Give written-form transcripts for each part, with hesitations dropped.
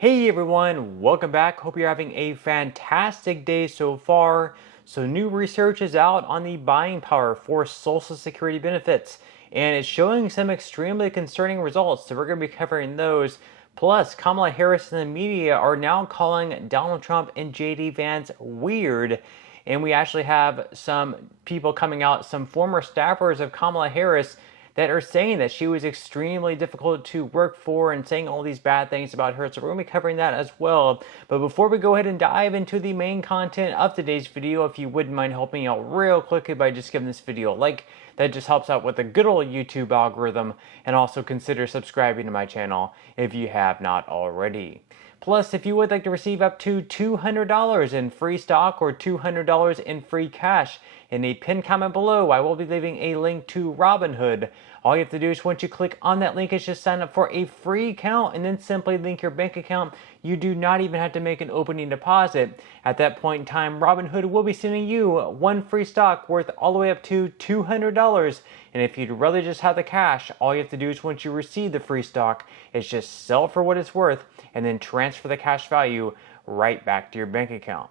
Hey everyone, welcome back. Hope you're having a fantastic day so far. So new research is out on the buying power for Social Security benefits, and it's showing some extremely concerning results. So we're going to be covering those. Plus, Kamala Harris and the media are now calling Donald Trump and JD Vance weird. And we actually have some people coming out, some former staffers of Kamala Harris, that are saying that she was extremely difficult to work for and saying all these bad things about her. So we're going to be covering that as well. But before we go ahead and dive into the main content of today's video, if you wouldn't mind helping out real quickly by just giving this video a like, that just helps out with the good old YouTube algorithm. And also consider subscribing to my channel if you have not already. Plus, if you would like to receive up to $200 in free stock or $200 in free cash, in the pinned comment below, I will be leaving a link to Robinhood. All you have to do is once you click on that link is just sign up for a free account and then simply link your bank account. You do not even have to make an opening deposit. At that point in time, Robinhood will be sending you one free stock worth all the way up to $200. And if you'd rather just have the cash, all you have to do is once you receive the free stock is just sell for what it's worth and then transfer the cash value right back to your bank account.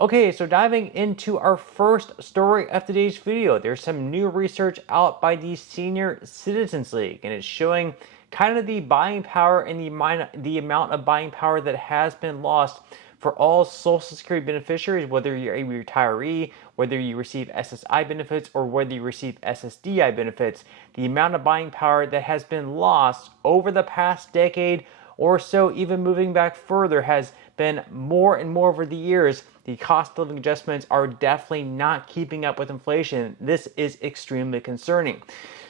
Okay, so diving into our first story of today's video, there's some new research out by the Senior Citizens League, and it's showing kind of the buying power and the amount of buying power that has been lost for all Social Security beneficiaries, whether you're a retiree, whether you receive SSI benefits, or whether you receive SSDI benefits. The amount of buying power that has been lost over the past decade or so, even moving back further, has been more and more over the years. The cost of living adjustments are definitely not keeping up with inflation. This is extremely concerning.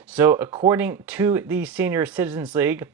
So according to the Senior Citizens League,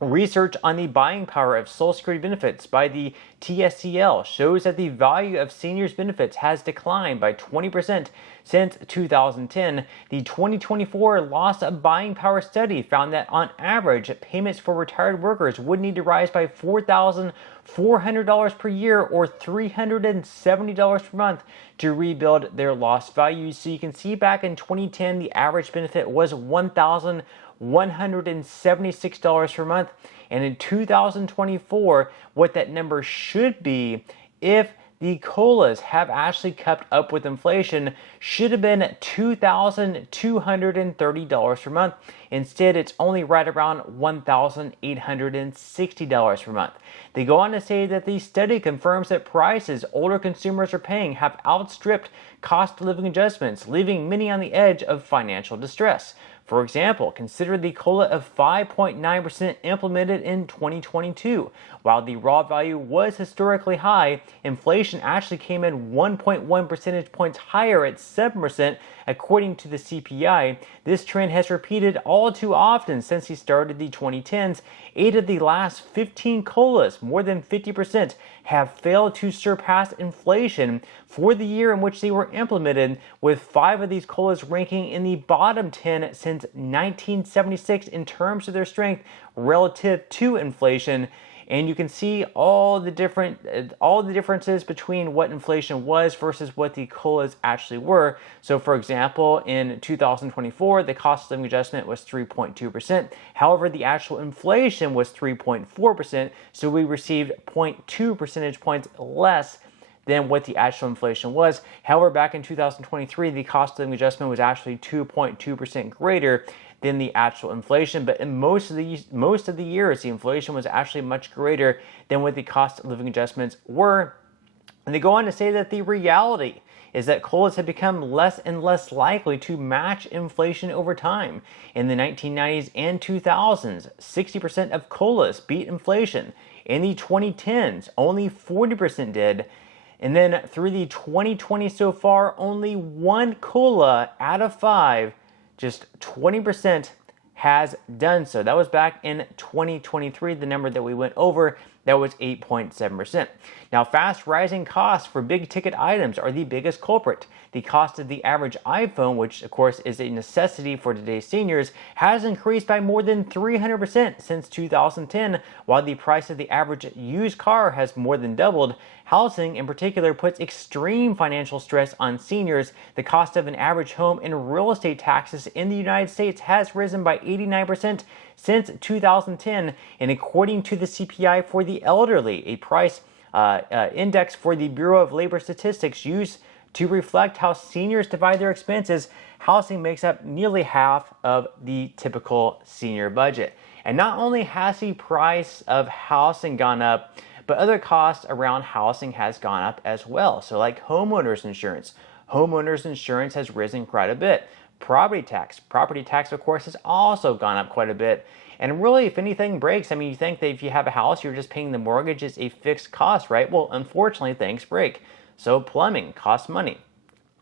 research on the buying power of Social Security benefits by the TSCL shows that the value of seniors' benefits has declined by 20% since 2010. The 2024 loss of buying power study found that on average, payments for retired workers would need to rise by $4,400 per year or $370 per month to rebuild their lost values. So you can see back in 2010, the average benefit was $1,176 per month. And in 2024, what that number should be, if the COLAs have actually kept up with inflation, should have been $2,230 per month. Instead, it's only right around $1,860 per month. They go on to say that the study confirms that prices older consumers are paying have outstripped cost of living adjustments, leaving many on the edge of financial distress. For example, consider the COLA of 5.9% implemented in 2022. While the raw value was historically high, inflation actually came in 1.1 percentage points higher at 7%, according to the CPI. This trend has repeated all too often since he started the 2010s. 8 of the last 15 COLAs, more than 50%, have failed to surpass inflation for the year in which they were implemented, with 5 of these COLAs ranking in the bottom 10 since 1976 in terms of their strength relative to inflation. And you can see all the differences between what inflation was versus what the COLAs actually were. So for example, in 2024, the cost of living adjustment was 3.2%. However, the actual inflation was 3.4%. So we received 0.2 percentage points less than what the actual inflation was. However, back in 2023, the cost of living adjustment was actually 2.2% greater than the actual inflation. But in most of the years, the inflation was actually much greater than what the cost of living adjustments were. And they go on to say that the reality is that COLAs have become less and less likely to match inflation over time. In the 1990s and 2000s, 60% of COLAs beat inflation. In the 2010s, only 40% did. And then through the 2020 so far, only one COLA out of 5, just 20%, has done so. That was back in 2023, the number that we went over. That was 8.7%. Now, fast rising costs for big ticket items are the biggest culprit. The cost of the average iPhone, which of course is a necessity for today's seniors, has increased by more than 300% since 2010, while the price of the average used car has more than doubled. Housing, in particular, puts extreme financial stress on seniors. The cost of an average home and real estate taxes in the United States has risen by 89% since 2010. And according to the CPI for the elderly, a price index for the Bureau of Labor Statistics used to reflect how seniors divide their expenses, housing makes up nearly half of the typical senior budget. And not only has the price of housing gone up, but other costs around housing has gone up as well. So like homeowners insurance. Homeowners insurance has risen quite a bit. Property tax, of course, has also gone up quite a bit. And really, if anything breaks, I mean, you think that if you have a house, you're just paying the mortgage as a fixed cost, right? Well, unfortunately, things break. So plumbing costs money.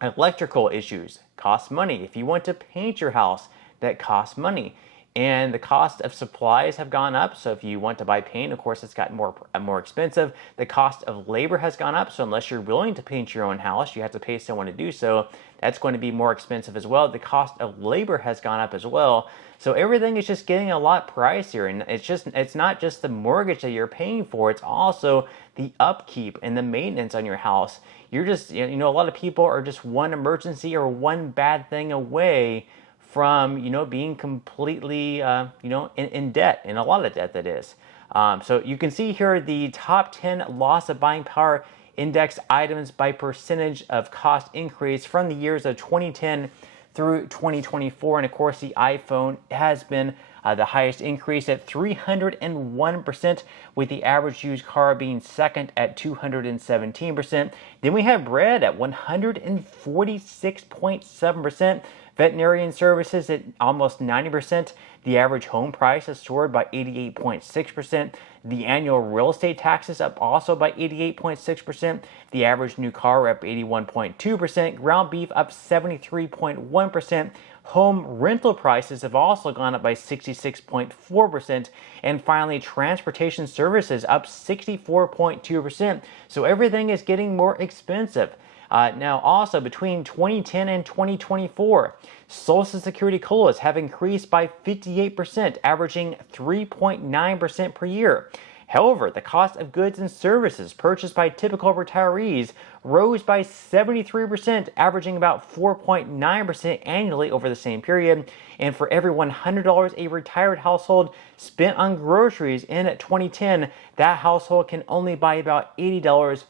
Electrical issues cost money. If you want to paint your house, that costs money. And the cost of supplies have gone up. So if you want to buy paint, of course, it's gotten more expensive. The cost of labor has gone up. So unless you're willing to paint your own house, you have to pay someone to do so. That's going to be more expensive as well. The cost of labor has gone up as well. So everything is just getting a lot pricier. And it's not just the mortgage that you're paying for. It's also the upkeep and the maintenance on your house. You're just, a lot of people are just one emergency or one bad thing away from being completely in debt, in a lot of debt, that is. So you can see here the top 10 loss of buying power index items by percentage of cost increase from the years of 2010 through 2024. And of course, the iPhone has been the highest increase at 301%, with the average used car being second at 217%. Then we have bread at 146.7%. Veterinarian services at almost 90%. The average home price has soared by 88.6%. The annual real estate taxes up also by 88.6%. The average new car up 81.2%. Ground beef up 73.1%. Home rental prices have also gone up by 66.4%. And finally, transportation services up 64.2%. So everything is getting more expensive. Now, also between 2010 and 2024, Social Security COLAs have increased by 58%, averaging 3.9% per year. However, the cost of goods and services purchased by typical retirees rose by 73%, averaging about 4.9% annually over the same period. And for every $100 a retired household spent on groceries in 2010, that household can only buy about $80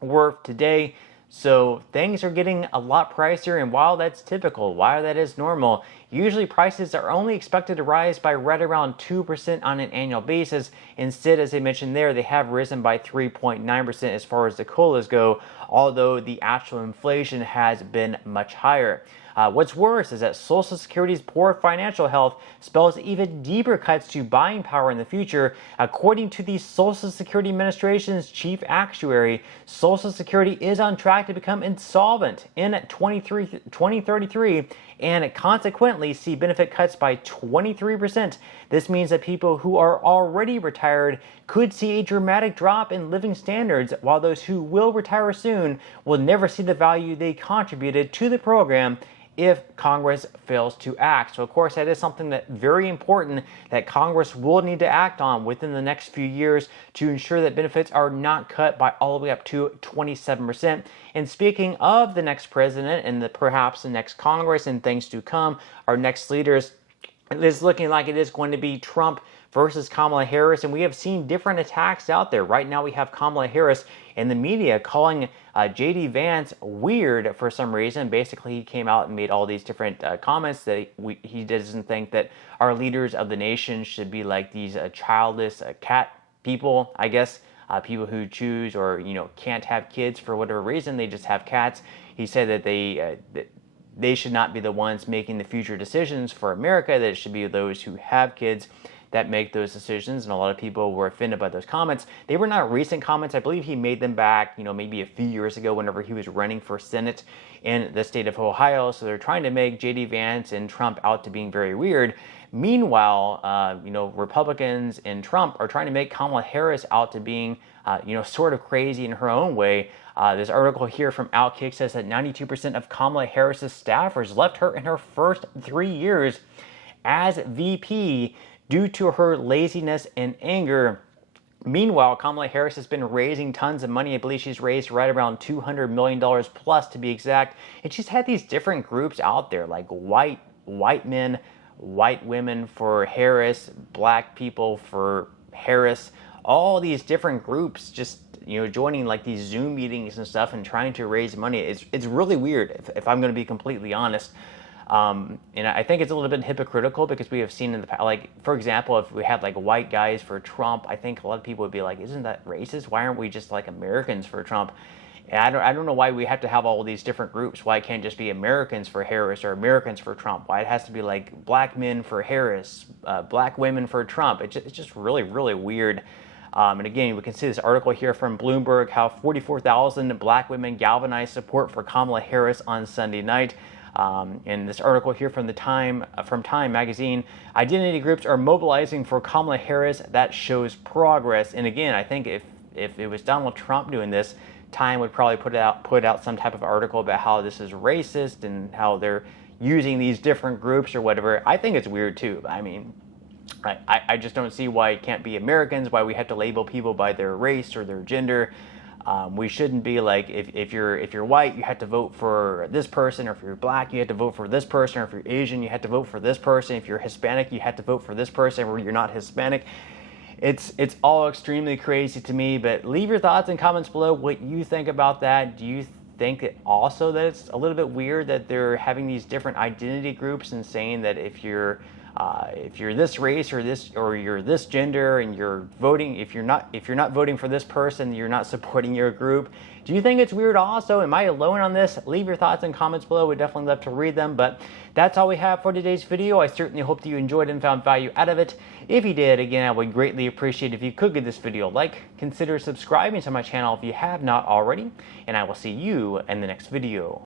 worth today. So things are getting a lot pricier, and while that's typical, while that is normal, usually prices are only expected to rise by right around 2% on an annual basis. Instead, as I mentioned there, they have risen by 3.9% as far as the COLAs go, although the actual inflation has been much higher. What's worse is that Social Security's poor financial health spells even deeper cuts to buying power in the future. According to the Social Security Administration's chief actuary, Social Security is on track to become insolvent in 2033 and consequently see benefit cuts by 23%. This means that people who are already retired could see a dramatic drop in living standards, while those who will retire soon will never see the value they contributed to the program if Congress fails to act. So of course, that is something that very important that Congress will need to act on within the next few years to ensure that benefits are not cut by all the way up to 27%. And speaking of the next president and perhaps the next Congress and things to come, our next leaders, it is looking like it is going to be Trump versus Kamala Harris, and we have seen different attacks out there. Right now we have Kamala Harris in the media calling J.D. Vance weird for some reason. Basically, he came out and made all these different comments that he doesn't think that our leaders of the nation should be like these childless cat people, I guess. People who choose or can't have kids for whatever reason, they just have cats. He said that they should not be the ones making the future decisions for America, that it should be those who have kids that make those decisions. And a lot of people were offended by those comments. They were not recent comments. I believe he made them back, maybe a few years ago whenever he was running for Senate in the state of Ohio. So they're trying to make J.D. Vance and Trump out to being very weird. Meanwhile, Republicans and Trump are trying to make Kamala Harris out to being, sort of crazy in her own way. This article here from Outkick says that 92% of Kamala Harris's staffers left her in her first 3 years as VP due to her laziness and anger. Meanwhile, Kamala Harris has been raising tons of money. I believe she's raised right around $200 million plus, to be exact. And she's had these different groups out there, like white men, white women for Harris, black people for Harris, all these different groups just joining like these Zoom meetings and stuff and trying to raise money. It's really weird if I'm going to be completely honest. And I think it's a little bit hypocritical because we have seen in the past, like, for example, if we had like white guys for Trump, I think a lot of people would be like, isn't that racist? Why aren't we just like Americans for Trump? And I don't know why we have to have all these different groups. Why it can't just be Americans for Harris or Americans for Trump? Why it has to be like black men for Harris, black women for Trump? It's just really, really weird. And again, we can see this article here from Bloomberg, how 44,000 black women galvanized support for Kamala Harris on Sunday night. In this article here from Time magazine, identity groups are mobilizing for Kamala Harris. That shows progress. And again, I think if it was Donald Trump doing this, Time would probably put out some type of article about how this is racist and how they're using these different groups or whatever. I think it's weird too. I mean, I just don't see why it can't be Americans, why we have to label people by their race or their gender. We shouldn't be like, if you're white, you have to vote for this person, or if you're black, you have to vote for this person, or if you're Asian, you have to vote for this person. If you're Hispanic, you have to vote for this person, or you're not Hispanic. It's all extremely crazy to me, but leave your thoughts and comments below what you think about that. Do you think that also that it's a little bit weird that they're having these different identity groups and saying that if you're this race or you're this gender and you're voting, if you're not voting for this person, you're not supporting your group? Do you think it's weird also? Am I alone on this? Leave your thoughts and comments below. We'd definitely love to read them. But that's all we have for today's video. I certainly hope that you enjoyed and found value out of it. If you did, again, I would greatly appreciate if you could give this video a like. Consider subscribing to my channel if you have not already. And I will see you in the next video.